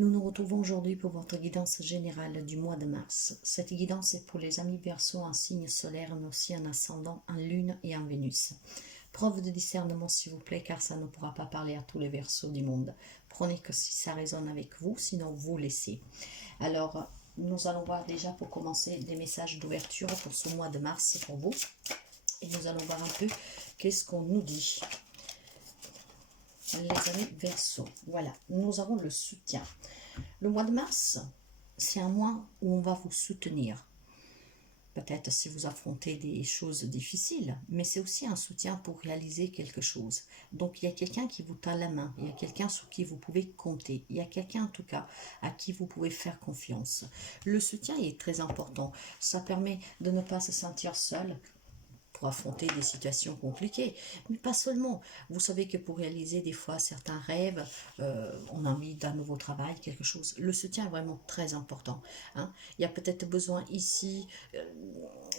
Nous nous retrouvons aujourd'hui pour votre guidance générale du mois de mars. Cette guidance est pour les amis Verseaux en signe solaire, mais aussi en ascendant, en lune et en Vénus. Preuve de discernement s'il vous plaît, car ça ne pourra pas parler à tous les Verseaux du monde. Prenez que si ça résonne avec vous, sinon vous laissez. Alors, nous allons voir déjà pour commencer des messages d'ouverture pour ce mois de mars pour vous. Et nous allons voir un peu qu'est-ce qu'on nous dit. Les amis Verseaux, voilà, nous avons le soutien. Le mois de mars, c'est un mois où on va vous soutenir. Peut-être si vous affrontez des choses difficiles, mais c'est aussi un soutien pour réaliser quelque chose. Donc il y a quelqu'un qui vous tend la main, il y a quelqu'un sur qui vous pouvez compter, il y a quelqu'un en tout cas à qui vous pouvez faire confiance. Le soutien est très important, ça permet de ne pas se sentir seul, pour affronter des situations compliquées, mais pas seulement. Vous savez que pour réaliser des fois certains rêves, on a envie d'un nouveau travail, quelque chose. Le soutien est vraiment très important. Hein. Il y a peut-être besoin ici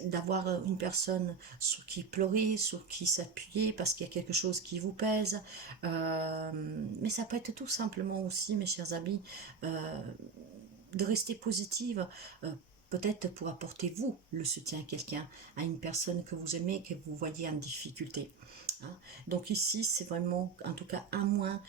d'avoir une personne sur qui pleurer, sur qui s'appuyer, parce qu'il y a quelque chose qui vous pèse. Mais ça peut être tout simplement aussi, mes chers amis, de rester positive, peut-être pour apporter vous le soutien à quelqu'un, à une personne que vous aimez, que vous voyez en difficulté. Hein. Donc ici, c'est vraiment, en tout cas, un mois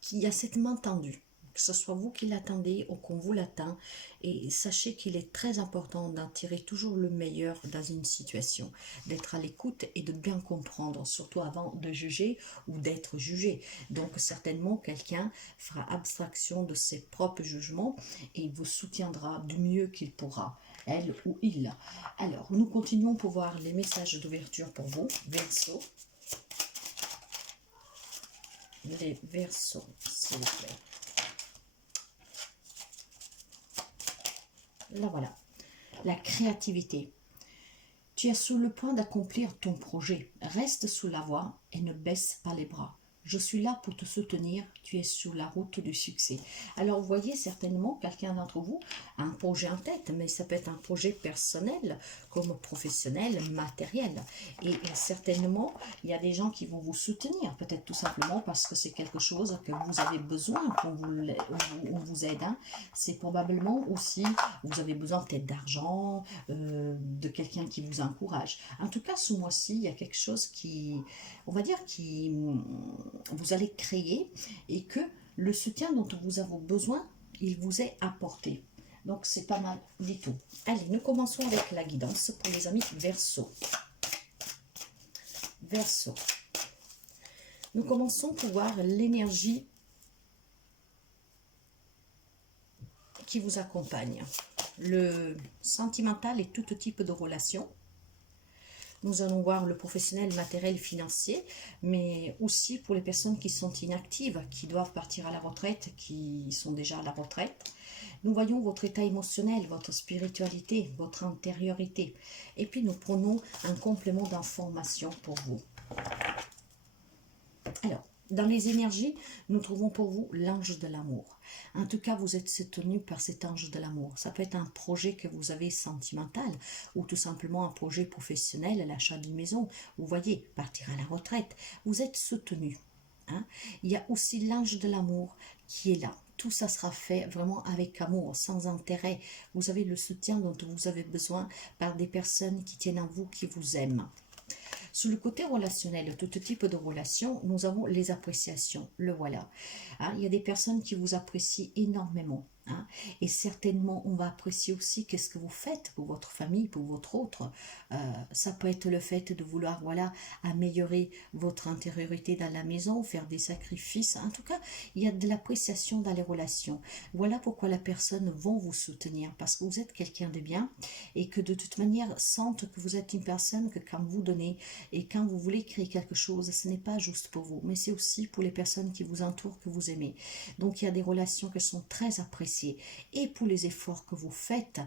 qui a cette main tendue. Que ce soit vous qui l'attendez ou qu'on vous l'attend. Et sachez qu'il est très important d'en tirer toujours le meilleur dans une situation. D'être à l'écoute et de bien comprendre, surtout avant de juger ou d'être jugé. Donc certainement quelqu'un fera abstraction de ses propres jugements et vous soutiendra du mieux qu'il pourra, elle ou il. Alors, nous continuons pour voir les messages d'ouverture pour vous, Verseaux. Les Verseaux, s'il vous plaît. Là voilà, la créativité. Tu es sur le point d'accomplir ton projet. Reste sous la voie et ne baisse pas les bras. Je suis là pour te soutenir, tu es sur la route du succès. Alors, vous voyez certainement, quelqu'un d'entre vous a un projet en tête, mais ça peut être un projet personnel, comme professionnel, matériel. Et certainement, il y a des gens qui vont vous soutenir, peut-être tout simplement parce que c'est quelque chose que vous avez besoin, qu'on vous aide. Hein. C'est probablement aussi, vous avez besoin peut-être d'argent, de quelqu'un qui vous encourage. En tout cas, ce mois-ci, il y a quelque chose qui, on va dire, qui vous allez créer et que le soutien dont vous avez besoin, il vous est apporté. Donc, c'est pas mal du tout. Allez, nous commençons avec la guidance pour les amis Verseaux. Verseaux. Nous commençons pour voir l'énergie qui vous accompagne. Le sentimental et tout type de relation. Nous allons voir le professionnel, matériel, financier, mais aussi pour les personnes qui sont inactives, qui doivent partir à la retraite, qui sont déjà à la retraite. Nous voyons votre état émotionnel, votre spiritualité, votre intériorité. Et puis nous prenons un complément d'information pour vous. Alors, dans les énergies, nous trouvons pour vous l'ange de l'amour. En tout cas, vous êtes soutenu par cet ange de l'amour. Ça peut être un projet que vous avez sentimental ou tout simplement un projet professionnel, l'achat d'une maison. Vous voyez, partir à la retraite. Vous êtes soutenu. Hein? Il y a aussi l'ange de l'amour qui est là. Tout ça sera fait vraiment avec amour, sans intérêt. Vous avez le soutien dont vous avez besoin par des personnes qui tiennent à vous, qui vous aiment. Sur le côté relationnel, tout type de relation, nous avons les appréciations, le voilà. Hein, il y a des personnes qui vous apprécient énormément. Hein, et certainement, on va apprécier aussi qu'est-ce que vous faites pour votre famille, pour votre autre. Ça peut être le fait de vouloir, voilà, améliorer votre intériorité dans la maison, faire des sacrifices. En tout cas, il y a de l'appréciation dans les relations. Voilà pourquoi la personne va vous soutenir, parce que vous êtes quelqu'un de bien et que de toute manière, sentent que vous êtes une personne que quand vous donnez et quand vous voulez créer quelque chose, ce n'est pas juste pour vous, mais c'est aussi pour les personnes qui vous entourent, que vous aimez. Donc, il y a des relations qui sont très appréciées. Et pour les efforts que vous faites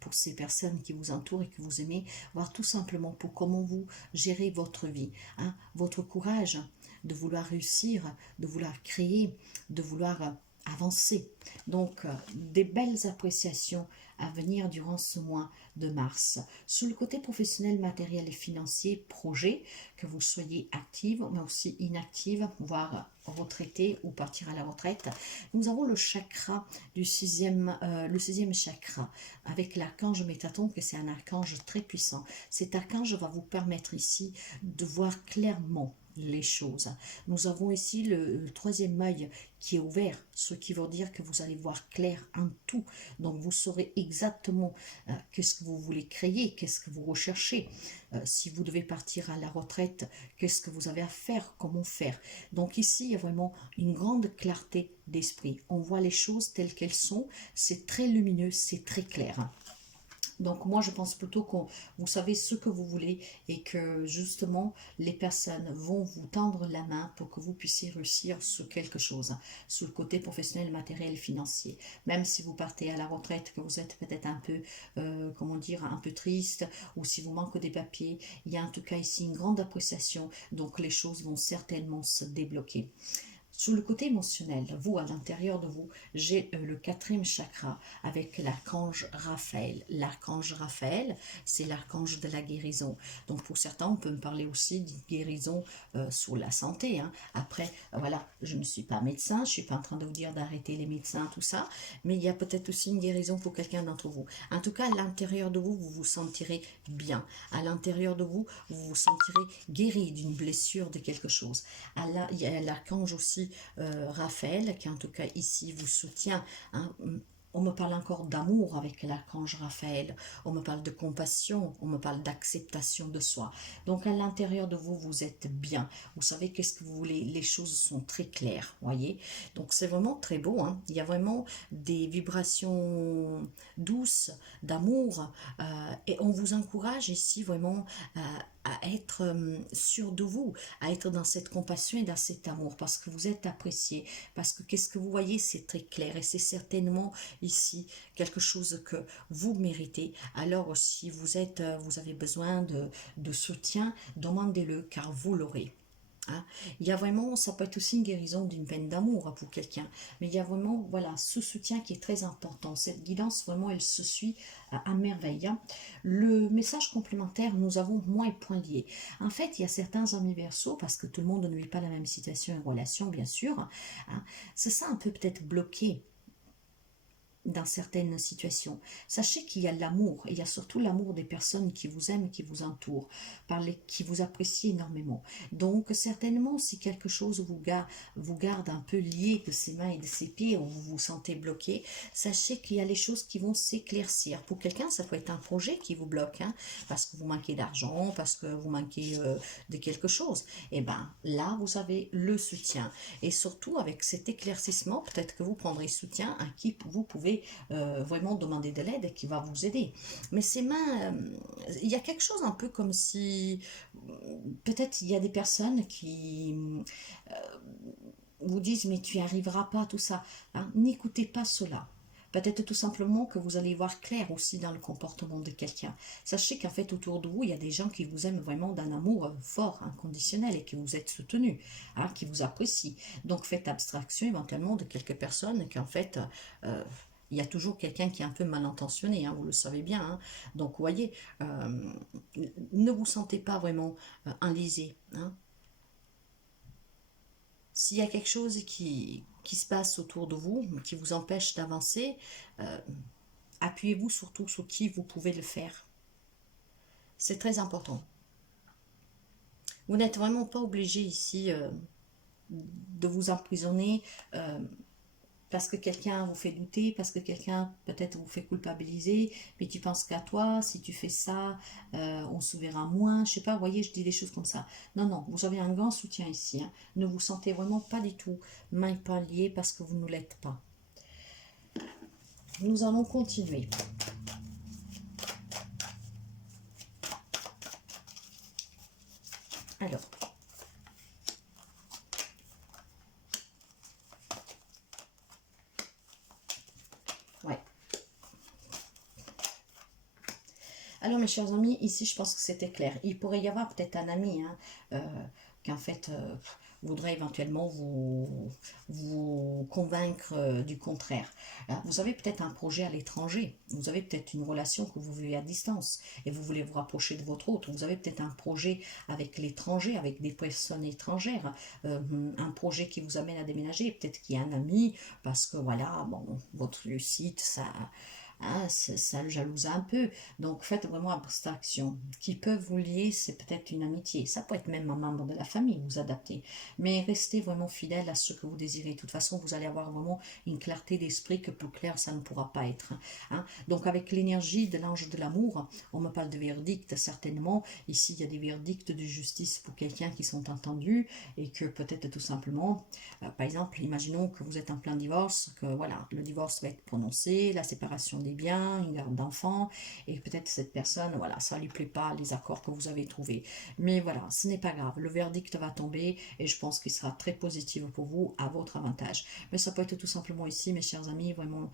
pour ces personnes qui vous entourent et que vous aimez, voir tout simplement pour comment vous gérez votre vie, hein, votre courage de vouloir réussir, de vouloir créer, de vouloir avancer. Donc, des belles appréciations à venir durant ce mois de mars. Sous le côté professionnel, matériel et financier, projet, que vous soyez active, mais aussi inactive, voire retraité ou partir à la retraite, nous avons le chakra du le sixième chakra avec l'archange Métatron, que c'est un archange très puissant. Cet archange va vous permettre ici de voir clairement les choses. Nous avons ici le troisième œil qui est ouvert, ce qui veut dire que vous allez voir clair en tout. Donc vous saurez exactement qu'est-ce que vous voulez créer, qu'est-ce que vous recherchez. Si vous devez partir à la retraite, qu'est-ce que vous avez à faire, comment faire. Donc ici, il y a vraiment une grande clarté d'esprit. On voit les choses telles qu'elles sont, c'est très lumineux, c'est très clair. Donc moi je pense plutôt que vous savez ce que vous voulez et que justement les personnes vont vous tendre la main pour que vous puissiez réussir sur quelque chose, sur le côté professionnel, matériel, financier. Même si vous partez à la retraite, que vous êtes peut-être un peu, comment dire, un peu triste, ou si vous manquez des papiers, il y a en tout cas ici une grande appréciation, donc les choses vont certainement se débloquer. Sur le côté émotionnel, vous, à l'intérieur de vous, j'ai le quatrième chakra avec l'archange Raphaël. L'archange Raphaël, c'est l'archange de la guérison. Donc pour certains, on peut me parler aussi d'une guérison sur la santé. Hein. Après, voilà, je ne suis pas médecin, je ne suis pas en train de vous dire d'arrêter les médecins, tout ça, mais il y a peut-être aussi une guérison pour quelqu'un d'entre vous. En tout cas, à l'intérieur de vous, vous vous sentirez bien. À l'intérieur de vous, vous vous sentirez guéri d'une blessure, de quelque chose. Il y a l'archange aussi Raphaël, qui en tout cas ici vous soutient. Hein. On me parle encore d'amour avec l'archange Raphaël, on me parle de compassion, on me parle d'acceptation de soi. Donc à l'intérieur de vous, vous êtes bien, vous savez qu'est-ce que vous voulez, les choses sont très claires, voyez. Donc c'est vraiment très beau, hein. Il y a vraiment des vibrations douces, d'amour, et on vous encourage ici vraiment à être sûr de vous, à être dans cette compassion et dans cet amour, parce que vous êtes apprécié, parce que qu'est-ce que vous voyez, c'est très clair, et c'est certainement ici quelque chose que vous méritez. Alors si vous avez besoin de soutien, demandez-le, car vous l'aurez. Hein. Il y a vraiment, ça peut être aussi une guérison d'une peine d'amour pour quelqu'un, mais il y a vraiment, voilà, ce soutien qui est très important. Cette guidance, vraiment, elle se suit à merveille. Hein. Le message complémentaire, nous avons moins et point liés. En fait, il y a certains amis Verseaux, parce que tout le monde ne vit pas la même situation et relation, bien sûr. Hein, c'est ça un peu peut-être bloqué dans certaines situations. Sachez qu'il y a l'amour, et il y a surtout l'amour des personnes qui vous aiment, qui vous entourent, qui vous apprécient énormément. Donc certainement, si quelque chose vous garde un peu lié de ses mains et de ses pieds, ou vous vous sentez bloqué, sachez qu'il y a les choses qui vont s'éclaircir. Pour quelqu'un, ça peut être un projet qui vous bloque, hein, parce que vous manquez d'argent, parce que vous manquez de quelque chose. Et bien là, vous avez le soutien. Et surtout, avec cet éclaircissement, peut-être que vous prendrez soutien à qui vous pouvez vraiment demander de l'aide et qui va vous aider. Mais ces mains, il y a quelque chose un peu comme si, peut-être il y a des personnes qui vous disent mais tu n'y arriveras pas, tout ça. Hein. N'écoutez pas cela. Peut-être tout simplement que vous allez voir clair aussi dans le comportement de quelqu'un. Sachez qu'en fait autour de vous, il y a des gens qui vous aiment vraiment d'un amour fort, inconditionnel, et que vous êtes soutenu, hein, qui vous apprécient. Donc faites abstraction éventuellement de quelques personnes qui en fait... il y a toujours quelqu'un qui est un peu mal intentionné, hein, vous le savez bien. Hein. Donc, vous voyez, ne vous sentez pas vraiment enlisé. Hein. S'il y a quelque chose qui se passe autour de vous, qui vous empêche d'avancer, appuyez-vous surtout sur qui vous pouvez le faire. C'est très important. Vous n'êtes vraiment pas obligé ici de vous emprisonner parce que quelqu'un vous fait douter, parce que quelqu'un peut-être vous fait culpabiliser, mais tu penses qu'à toi, si tu fais ça, on se verra moins, je sais pas, vous voyez, je dis des choses comme ça. Non, non, vous avez un grand soutien ici, hein. Ne vous sentez vraiment pas du tout main et pas liée parce que vous ne l'êtes pas. Nous allons continuer. Alors, ouais. Alors mes chers amis, ici je pense que c'était clair. Il pourrait y avoir peut-être un ami, hein, qu'en fait, voudrait éventuellement vous convaincre du contraire. Hein, vous avez peut-être un projet à l'étranger, vous avez peut-être une relation que vous vivez à distance et vous voulez vous rapprocher de votre autre, vous avez peut-être un projet avec l'étranger, avec des personnes étrangères, un projet qui vous amène à déménager, peut-être qu'il y a un ami, parce que voilà, bon, votre réussite, ça le jalouse un peu. Donc faites vraiment abstraction. Qui peut vous lier, c'est peut-être une amitié. Ça peut être même un membre de la famille, vous adaptez. Mais restez vraiment fidèle à ce que vous désirez. De toute façon, vous allez avoir vraiment une clarté d'esprit que plus clair, ça ne pourra pas être. Hein. Donc avec l'énergie de l'ange de l'amour, on me parle de verdict, certainement. Ici, il y a des verdicts de justice pour quelqu'un qui sont entendus et que peut-être tout simplement, par exemple, imaginons que vous êtes en plein divorce, que voilà, le divorce va être prononcé, la séparation des biens, une garde d'enfants, et peut-être cette personne, voilà, ça ne lui plaît pas, les accords que vous avez trouvés. Mais voilà, ce n'est pas grave, le verdict va tomber, et je pense qu'il sera très positif pour vous, à votre avantage. Mais ça peut être tout simplement ici, mes chers amis, vraiment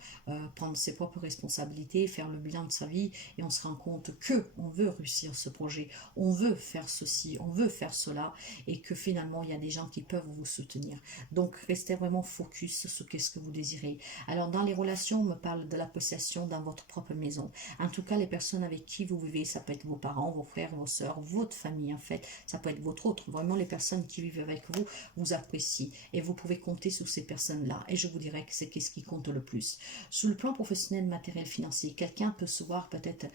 prendre ses propres responsabilités, faire le bilan de sa vie, et on se rend compte que on veut réussir ce projet, on veut faire ceci, on veut faire cela, et que finalement, il y a des gens qui peuvent vous soutenir. Donc, restez vraiment focus sur qu'est-ce que vous désirez. Alors, dans les relations, on me parle de la possession dans votre propre maison. En tout cas, les personnes avec qui vous vivez, ça peut être vos parents, vos frères, vos sœurs, votre famille en fait, ça peut être votre autre. Vraiment, les personnes qui vivent avec vous, vous apprécient et vous pouvez compter sur ces personnes-là. Et je vous dirais que c'est ce qui compte le plus. Sur le plan professionnel, matériel, financier, quelqu'un peut se voir peut-être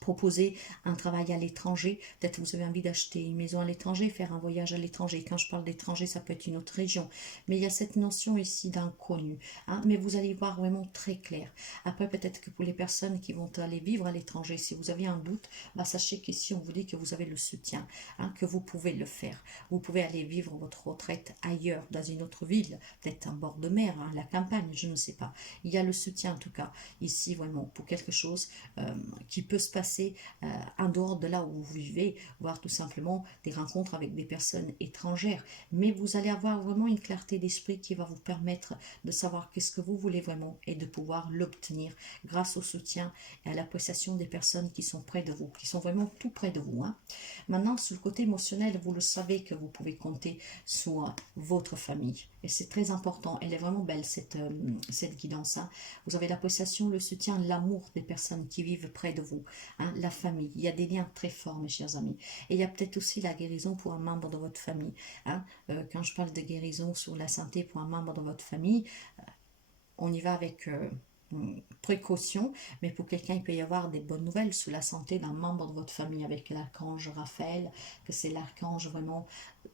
proposer un travail à l'étranger, peut-être vous avez envie d'acheter une maison à l'étranger, faire un voyage à l'étranger. Quand je parle d'étranger, ça peut être une autre région, mais il y a cette notion ici d'inconnu, hein, mais vous allez voir vraiment très clair. Après, peut-être que pour les personnes qui vont aller vivre à l'étranger, si vous avez un doute, bah, sachez qu'ici on vous dit que vous avez le soutien, hein, que vous pouvez le faire. Vous pouvez aller vivre votre retraite ailleurs, dans une autre ville, peut-être en bord de mer, hein, la campagne, je ne sais pas. Il y a le soutien en tout cas ici vraiment pour quelque chose qui peut se passer en dehors de là où vous vivez, voire tout simplement des rencontres avec des personnes étrangères. Mais vous allez avoir vraiment une clarté d'esprit qui va vous permettre de savoir qu'est-ce que vous voulez vraiment et de pouvoir l'obtenir grâce au soutien et à l'appréciation des personnes qui sont près de vous, qui sont vraiment tout près de vous. Hein. Maintenant, sur le côté émotionnel, vous le savez que vous pouvez compter sur votre famille. Et c'est très important. Elle est vraiment belle, cette guidance. Hein. Vous avez l'appréciation, le soutien, l'amour des personnes qui vivent près de vous. Hein, la famille. Il y a des liens très forts, mes chers amis. Et il y a peut-être aussi la guérison pour un membre de votre famille. Hein. Quand je parle de guérison sur la santé pour un membre de votre famille, on y va avec précaution, mais pour quelqu'un, il peut y avoir des bonnes nouvelles sur la santé d'un membre de votre famille avec l'archange Raphaël, que c'est l'archange vraiment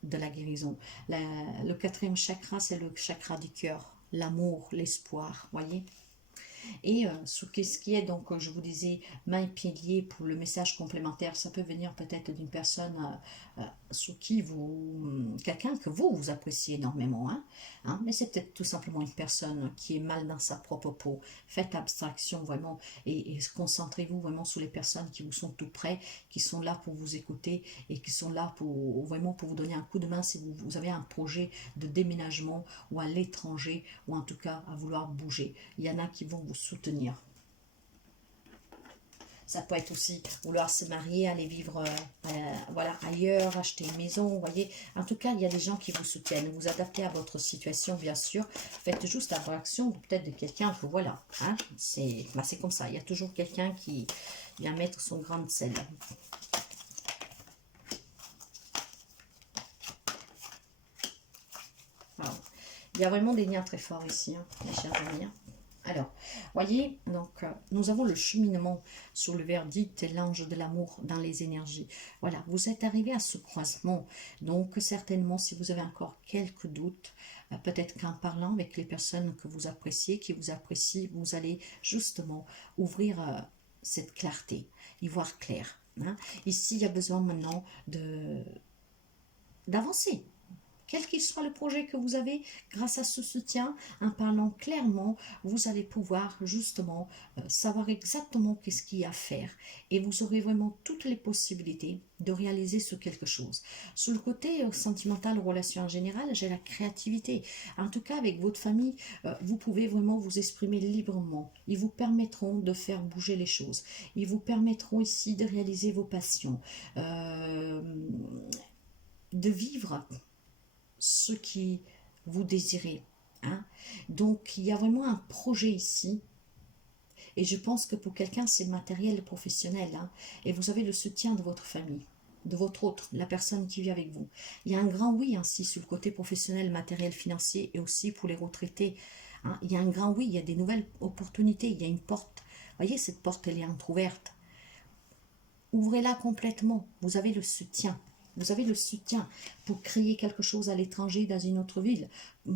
de la guérison. Le quatrième chakra, c'est le chakra du cœur, l'amour, l'espoir, voyez. Et ce qui est donc, je vous disais, main et pied liés pour le message complémentaire, ça peut venir peut-être d'une personne sous qui quelqu'un que vous appréciez énormément, hein, mais c'est peut-être tout simplement une personne qui est mal dans sa propre peau. Faites abstraction vraiment et concentrez-vous vraiment sur les personnes qui vous sont tout près, qui sont là pour vous écouter et qui sont là pour vraiment pour vous donner un coup de main si vous avez un projet de déménagement ou à l'étranger ou en tout cas à vouloir bouger. Il y en a qui vont vous soutenir. Ça peut être aussi vouloir se marier, aller vivre voilà, ailleurs, acheter une maison, vous voyez. En tout cas, il y a des gens qui vous soutiennent. Vous adaptez à votre situation, bien sûr. Faites juste abstraction peut-être de quelqu'un que voilà. Hein, c'est comme ça. Il y a toujours quelqu'un qui vient mettre son grain de sel. Voilà. Il y a vraiment des liens très forts ici, hein, mes chers amis. Alors, voyez, donc nous avons le cheminement sur le verdict et l'ange de l'amour dans les énergies. Voilà, vous êtes arrivé à ce croisement. Donc, certainement, si vous avez encore quelques doutes, peut-être qu'en parlant avec les personnes que vous appréciez, qui vous apprécient, vous allez justement ouvrir cette clarté, y voir clair. Hein. Ici, il y a besoin maintenant d'avancer. Quel qu'il soit le projet que vous avez, grâce à ce soutien, en parlant clairement, vous allez pouvoir justement savoir exactement qu'est-ce qu'il y a à faire. Et vous aurez vraiment toutes les possibilités de réaliser ce quelque chose. Sur le côté sentimental, relation en général, j'ai la créativité. En tout cas, avec votre famille, vous pouvez vraiment vous exprimer librement. Ils vous permettront de faire bouger les choses. Ils vous permettront ici de réaliser vos passions. De vivre ce qui vous désirez. Hein. Donc, il y a vraiment un projet ici. Et je pense que pour quelqu'un, c'est matériel professionnel. Hein. Et vous avez le soutien de votre famille, de votre autre, la personne qui vit avec vous. Il y a un grand oui ainsi sur le côté professionnel, matériel, financier et aussi pour les retraités. Hein. Il y a un grand oui, il y a des nouvelles opportunités, il y a une porte. Vous voyez, cette porte, elle est entrouverte. Ouvrez-la complètement. Vous avez le soutien. Vous avez le soutien pour créer quelque chose à l'étranger, dans une autre ville.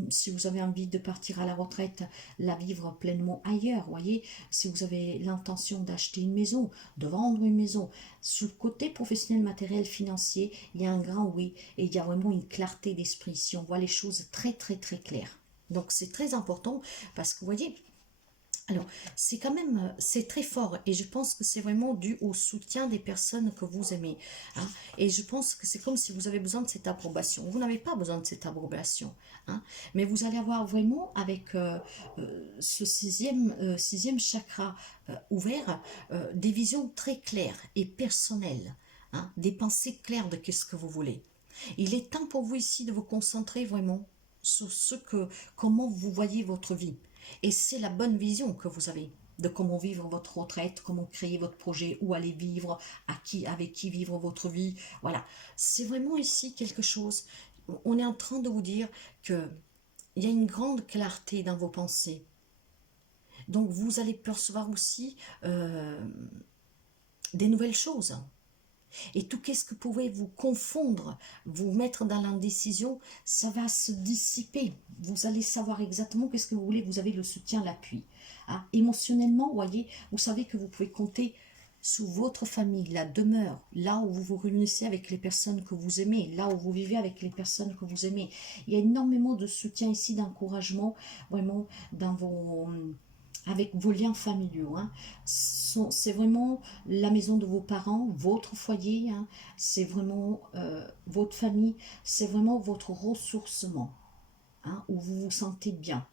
Si vous avez envie de partir à la retraite, la vivre pleinement ailleurs, voyez. Si vous avez l'intention d'acheter une maison, de vendre une maison, sur le côté professionnel, matériel, financier, il y a un grand oui. Et il y a vraiment une clarté d'esprit. Si on voit les choses très, très, très claires. Donc, c'est très important parce que, vous voyez, alors, c'est quand même, c'est très fort et je pense que c'est vraiment dû au soutien des personnes que vous aimez. Hein. Et je pense que c'est comme si vous avez besoin de cette approbation. Vous n'avez pas besoin de cette approbation. Hein. Mais vous allez avoir vraiment avec ce sixième chakra ouvert, des visions très claires et personnelles. Hein, des pensées claires de qu'est-ce que vous voulez. Il est temps pour vous ici de vous concentrer vraiment sur comment vous voyez votre vie. Et c'est la bonne vision que vous avez de comment vivre votre retraite, comment créer votre projet, où aller vivre, avec qui vivre votre vie. Voilà, c'est vraiment ici quelque chose. On est en train de vous dire que il y a une grande clarté dans vos pensées. Donc vous allez percevoir aussi des nouvelles choses. Et tout qu'est-ce que pouvait vous confondre, vous mettre dans l'indécision, ça va se dissiper. Vous allez savoir exactement qu'est-ce que vous voulez, vous avez le soutien, l'appui. Hein. Émotionnellement, voyez, vous savez que vous pouvez compter sur votre famille, la demeure, là où vous vous réunissez avec les personnes que vous aimez, là où vous vivez avec les personnes que vous aimez. Il y a énormément de soutien ici, d'encouragement, vraiment, avec vos liens familiaux. Hein. C'est vraiment la maison de vos parents, votre foyer, hein. C'est vraiment votre famille, c'est vraiment votre ressourcement, hein, où vous vous sentez bien,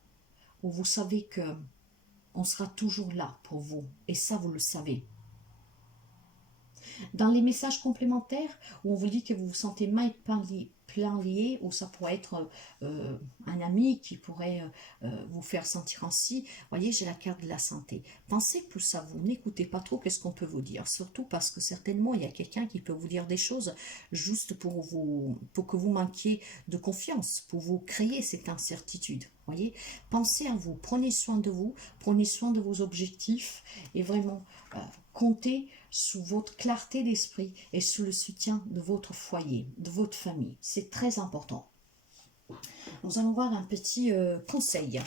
où vous savez que on sera toujours là pour vous, et ça vous le savez. Dans les messages complémentaires, où on vous dit que vous vous sentez mal plein lié, ou ça pourrait être un ami qui pourrait vous faire sentir ainsi, voyez, j'ai la carte de la santé. Pensez plus à vous, n'écoutez pas trop qu'est-ce qu'on peut vous dire, surtout parce que certainement il y a quelqu'un qui peut vous dire des choses juste pour que vous manquiez de confiance, pour vous créer cette incertitude. Voyez, pensez à vous, prenez soin de vous, prenez soin de vos objectifs et vraiment comptez sous votre clarté d'esprit et sous le soutien de votre foyer, de votre famille. C'est très important. Nous allons voir un petit conseil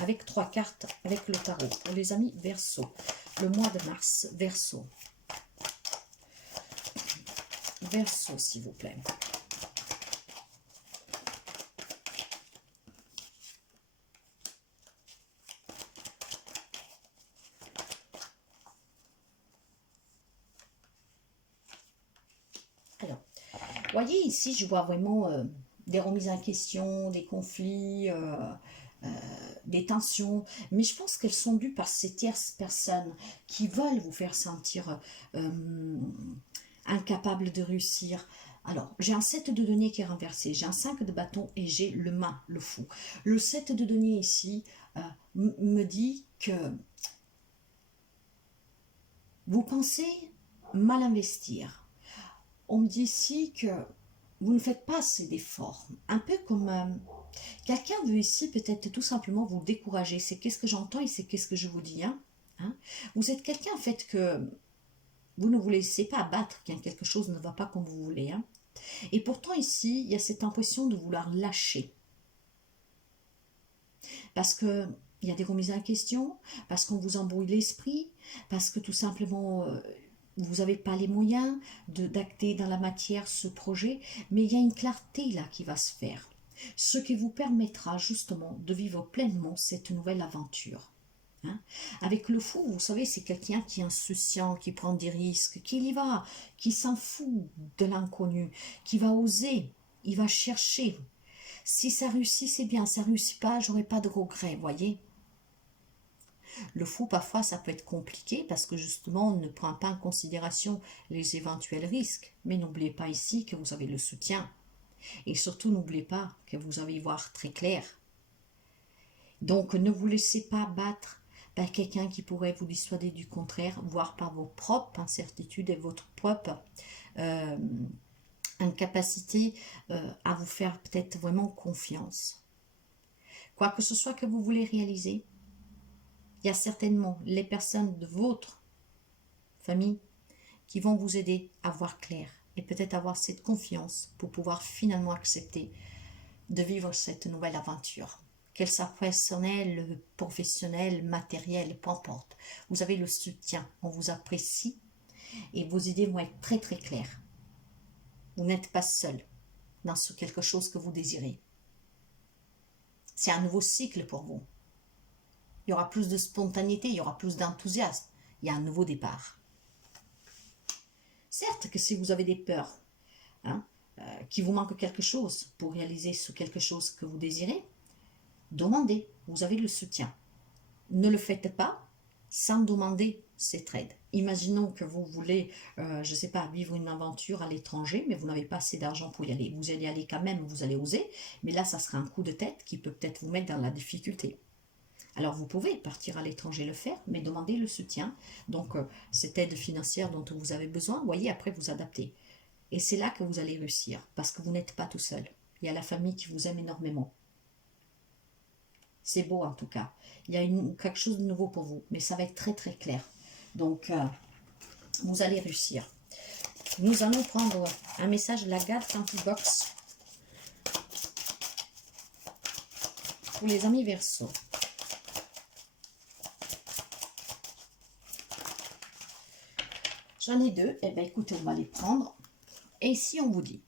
avec 3 cartes avec le tarot pour les amis Verseau. Le mois de mars, Verseau. Verseau, s'il vous plaît. Alors, voyez ici, je vois vraiment des remises en question, des conflits, des tensions, mais je pense qu'elles sont dues par ces tierces personnes qui veulent vous faire sentir incapable de réussir. Alors, j'ai un 7 de denier qui est renversé, j'ai un 5 de bâton et j'ai le mât, le fou. Le 7 de denier ici me dit que vous pensez mal investir. On me dit ici que vous ne faites pas assez d'efforts. Un peu comme quelqu'un veut ici peut-être tout simplement vous décourager. C'est qu'est-ce que j'entends et c'est qu'est-ce que je vous dis. Hein. Vous êtes quelqu'un en fait que vous ne vous laissez pas abattre quand quelque chose ne va pas comme vous voulez. Hein. Et pourtant ici, il y a cette impression de vouloir lâcher. Parce que il y a des remises en question, parce qu'on vous embrouille l'esprit, parce que tout simplement vous n'avez pas les moyens d'acter dans la matière ce projet, mais il y a une clarté là qui va se faire, ce qui vous permettra justement de vivre pleinement cette nouvelle aventure. Hein. Avec le fou, vous savez, c'est quelqu'un qui est insouciant, qui prend des risques, qui y va, qui s'en fout de l'inconnu, qui va oser, il va chercher. Si ça réussit, c'est bien, ça réussit pas, j'aurai pas de regrets, voyez. Le fou, parfois, ça peut être compliqué parce que justement, on ne prend pas en considération les éventuels risques. Mais n'oubliez pas ici que vous avez le soutien. Et surtout, n'oubliez pas que vous allez y voir très clair. Donc, ne vous laissez pas battre par quelqu'un qui pourrait vous dissuader du contraire, voire par vos propres incertitudes et votre propre incapacité à vous faire peut-être vraiment confiance. Quoi que ce soit que vous voulez réaliser, il y a certainement les personnes de votre famille qui vont vous aider à voir clair et peut-être avoir cette confiance pour pouvoir finalement accepter de vivre cette nouvelle aventure. Qu'elle soit personnelle, professionnelle, matérielle, peu importe. Vous avez le soutien, on vous apprécie et vos idées vont être très très claires. Vous n'êtes pas seul dans ce quelque chose que vous désirez. C'est un nouveau cycle pour vous. Il y aura plus de spontanéité, il y aura plus d'enthousiasme. Il y a un nouveau départ. Certes que si vous avez des peurs, qu'il vous manque quelque chose pour réaliser ce quelque chose que vous désirez, demandez, vous avez le soutien. Ne le faites pas sans demander cette aide. Imaginons que vous voulez, je ne sais pas, vivre une aventure à l'étranger, mais vous n'avez pas assez d'argent pour y aller. Vous allez y aller quand même, vous allez oser, mais là, ça sera un coup de tête qui peut peut-être vous mettre dans la difficulté. Alors, vous pouvez partir à l'étranger le faire, mais demandez le soutien. Donc, cette aide financière dont vous avez besoin, voyez, après, vous adaptez. Et c'est là que vous allez réussir, parce que vous n'êtes pas tout seul. Il y a la famille qui vous aime énormément. C'est beau en tout cas. Il y a quelque chose de nouveau pour vous, mais ça va être très très clair. Donc, vous allez réussir. Nous allons prendre un message de la Garde Anti-Box pour les amis Verseau. J'en ai deux. Eh bien, écoutez, on va les prendre. Et ici, on vous dit,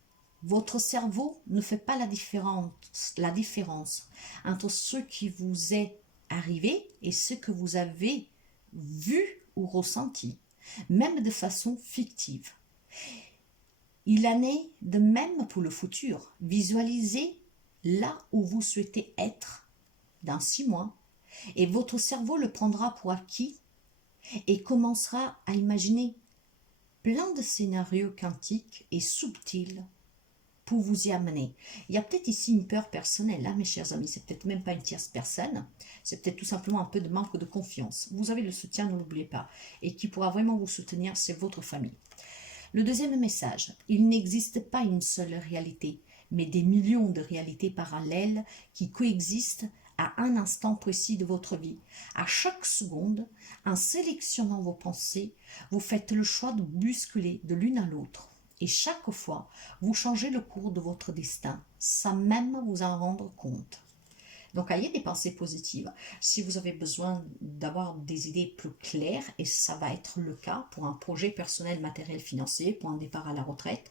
votre cerveau ne fait pas la différence entre ce qui vous est arrivé et ce que vous avez vu ou ressenti, même de façon fictive. Il en est de même pour le futur. Visualisez là où vous souhaitez être dans 6 mois et votre cerveau le prendra pour acquis et commencera à imaginer plein de scénarios quantiques et subtils pour vous y amener. Il y a peut-être ici une peur personnelle, hein, mes chers amis, c'est peut-être même pas une tierce personne, c'est peut-être tout simplement un peu de manque de confiance. Vous avez le soutien, ne l'oubliez pas, et qui pourra vraiment vous soutenir, c'est votre famille. Le deuxième message, il n'existe pas une seule réalité, mais des millions de réalités parallèles qui coexistent à un instant précis de votre vie. À chaque seconde, en sélectionnant vos pensées, vous faites le choix de bousculer de l'une à l'autre. Et chaque fois, vous changez le cours de votre destin, sans même vous en rendre compte. Donc, ayez des pensées positives. Si vous avez besoin d'avoir des idées plus claires, et ça va être le cas pour un projet personnel, matériel, financier, pour un départ à la retraite,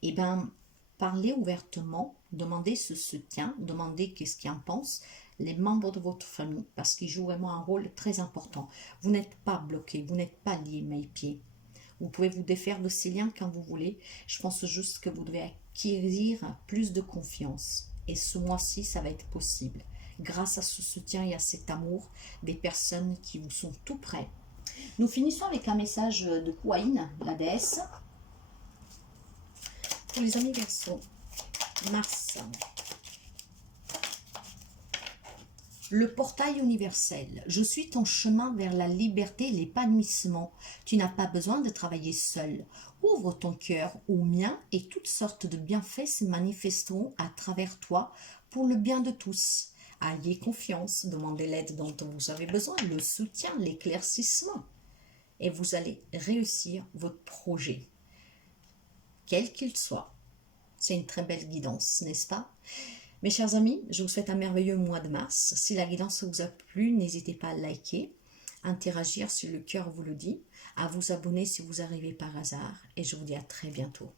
eh bien, parlez ouvertement, demandez ce soutien, demandez qu'est-ce qu'ils en pensent, les membres de votre famille, parce qu'ils jouent vraiment un rôle très important. Vous n'êtes pas bloqué, vous n'êtes pas lié mains et pieds. Vous pouvez vous défaire de ces liens quand vous voulez. Je pense juste que vous devez acquérir plus de confiance. Et ce mois-ci, ça va être possible. Grâce à ce soutien et à cet amour des personnes qui vous sont tout près. Nous finissons avec un message de Kuan, la déesse. Pour les amis Verseau, Mars. Le portail universel. Je suis ton chemin vers la liberté et l'épanouissement. Tu n'as pas besoin de travailler seul. Ouvre ton cœur au mien et toutes sortes de bienfaits se manifesteront à travers toi pour le bien de tous. Ayez confiance, demandez l'aide dont vous avez besoin, le soutien, l'éclaircissement. Et vous allez réussir votre projet, quel qu'il soit. C'est une très belle guidance, n'est-ce pas ? Mes chers amis, je vous souhaite un merveilleux mois de mars. Si la guidance vous a plu, n'hésitez pas à liker, interagir si le cœur vous le dit, à vous abonner si vous arrivez par hasard. Et je vous dis à très bientôt.